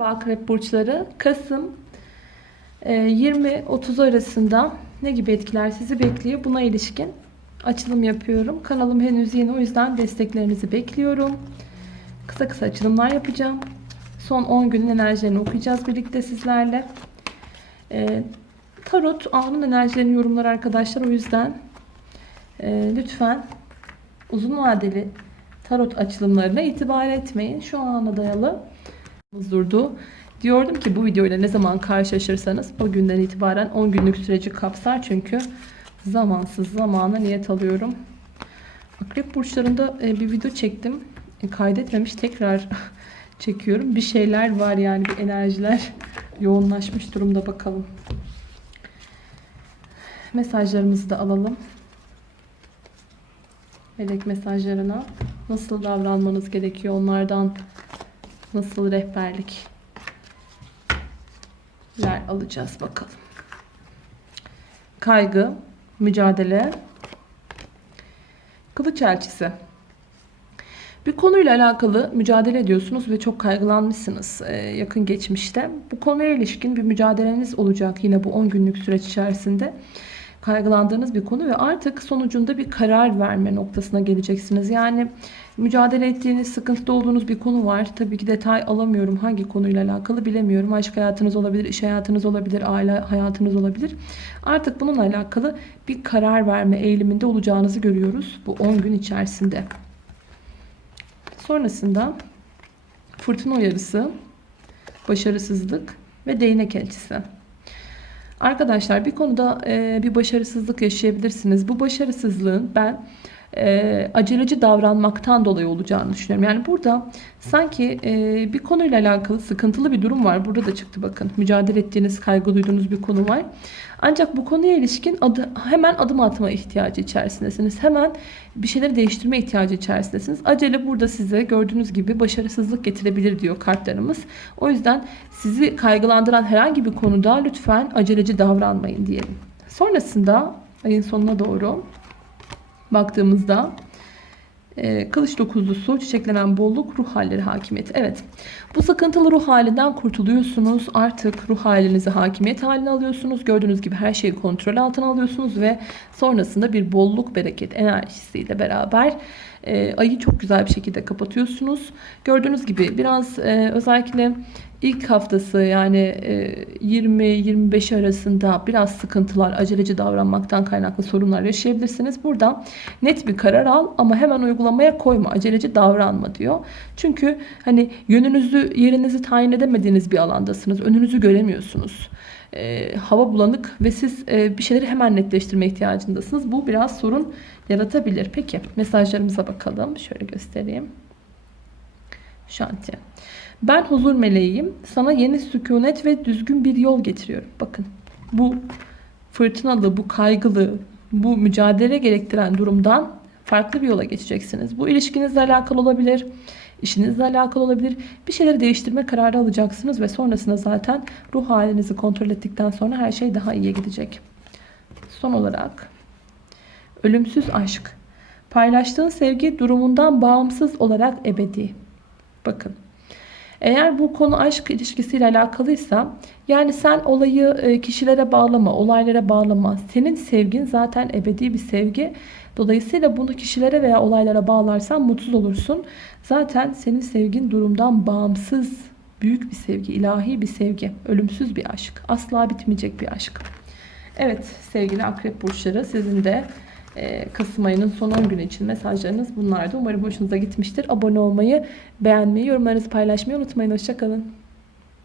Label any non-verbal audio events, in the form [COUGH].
Akrep burçları Kasım e, 20-30 arasında ne gibi etkiler sizi bekliyor? Buna ilişkin açılım yapıyorum. Kanalım henüz yeni o yüzden desteklerinizi bekliyorum. Kısa kısa açılımlar yapacağım. Son 10 günün enerjilerini okuyacağız birlikte sizlerle. E, Tarot anın enerjilerini yorumlar arkadaşlar. O yüzden e, lütfen uzun vadeli tarot açılımlarına itibar etmeyin. Şu ana dayalı durdu. Diyordum ki bu videoyla ne zaman karşılaşırsanız o günden itibaren 10 günlük süreci kapsar çünkü zamansız zamana niyet alıyorum. Akrep burçlarında e, bir video çektim. E, kaydetmemiş tekrar [LAUGHS] çekiyorum. Bir şeyler var yani bir enerjiler [LAUGHS] yoğunlaşmış durumda bakalım. Mesajlarımızı da alalım. Melek mesajlarına nasıl davranmanız gerekiyor onlardan nasıl rehberlikler alacağız bakalım. Kaygı, mücadele, kılıç elçisi. Bir konuyla alakalı mücadele ediyorsunuz ve çok kaygılanmışsınız e, yakın geçmişte. Bu konuya ilişkin bir mücadeleniz olacak yine bu 10 günlük süreç içerisinde kaygılandığınız bir konu ve artık sonucunda bir karar verme noktasına geleceksiniz. Yani mücadele ettiğiniz, sıkıntıda olduğunuz bir konu var. Tabii ki detay alamıyorum. Hangi konuyla alakalı bilemiyorum. Aşk hayatınız olabilir, iş hayatınız olabilir, aile hayatınız olabilir. Artık bununla alakalı bir karar verme eğiliminde olacağınızı görüyoruz bu 10 gün içerisinde. Sonrasında fırtına uyarısı, başarısızlık ve değnek elçisi. Arkadaşlar bir konuda e, bir başarısızlık yaşayabilirsiniz. Bu başarısızlığın ben e, aceleci davranmaktan dolayı olacağını düşünüyorum. Yani burada sanki e, bir konuyla alakalı sıkıntılı bir durum var. Burada da çıktı bakın. Mücadele ettiğiniz, kaygı duyduğunuz bir konu var. Ancak bu konuya ilişkin adı, hemen adım atma ihtiyacı içerisindesiniz. Hemen bir şeyleri değiştirme ihtiyacı içerisindesiniz. Acele burada size gördüğünüz gibi başarısızlık getirebilir diyor kartlarımız. O yüzden sizi kaygılandıran herhangi bir konuda lütfen aceleci davranmayın diyelim. Sonrasında ayın sonuna doğru baktığımızda e, kılıç dokuzlusu, çiçeklenen bolluk, ruh halleri hakimiyeti. Evet bu sıkıntılı ruh halinden kurtuluyorsunuz. Artık ruh halinizi hakimiyet haline alıyorsunuz. Gördüğünüz gibi her şeyi kontrol altına alıyorsunuz ve sonrasında bir bolluk bereket enerjisiyle beraber e, ayı çok güzel bir şekilde kapatıyorsunuz. Gördüğünüz gibi biraz e, özellikle ilk haftası yani e, 20-25 arasında biraz sıkıntılar, aceleci davranmaktan kaynaklı sorunlar yaşayabilirsiniz. Burada net bir karar al ama hemen uygulamaya koyma, aceleci davranma diyor. Çünkü hani yönünüzü, yerinizi tayin edemediğiniz bir alandasınız. Önünüzü göremiyorsunuz. E, hava bulanık ve siz e, bir şeyleri hemen netleştirme ihtiyacındasınız. Bu biraz sorun yaratabilir. Peki mesajlarımıza bakalım. Şöyle göstereyim. Şanti. Ben huzur meleğiyim. Sana yeni sükunet ve düzgün bir yol getiriyorum. Bakın bu fırtınalı, bu kaygılı, bu mücadele gerektiren durumdan farklı bir yola geçeceksiniz. Bu ilişkinizle alakalı olabilir, işinizle alakalı olabilir. Bir şeyleri değiştirme kararı alacaksınız ve sonrasında zaten ruh halinizi kontrol ettikten sonra her şey daha iyiye gidecek. Son olarak ölümsüz aşk. Paylaştığın sevgi durumundan bağımsız olarak ebedi. Bakın eğer bu konu aşk ilişkisiyle alakalıysa yani sen olayı e, kişilere bağlama, olaylara bağlama. Senin sevgin zaten ebedi bir sevgi. Dolayısıyla bunu kişilere veya olaylara bağlarsan mutsuz olursun. Zaten senin sevgin durumdan bağımsız büyük bir sevgi, ilahi bir sevgi, ölümsüz bir aşk. Asla bitmeyecek bir aşk. Evet sevgili akrep burçları sizin de Kasım ayının son 10 günü için mesajlarınız bunlardı. Umarım hoşunuza gitmiştir. Abone olmayı, beğenmeyi, yorumlarınızı paylaşmayı unutmayın. Hoşçakalın.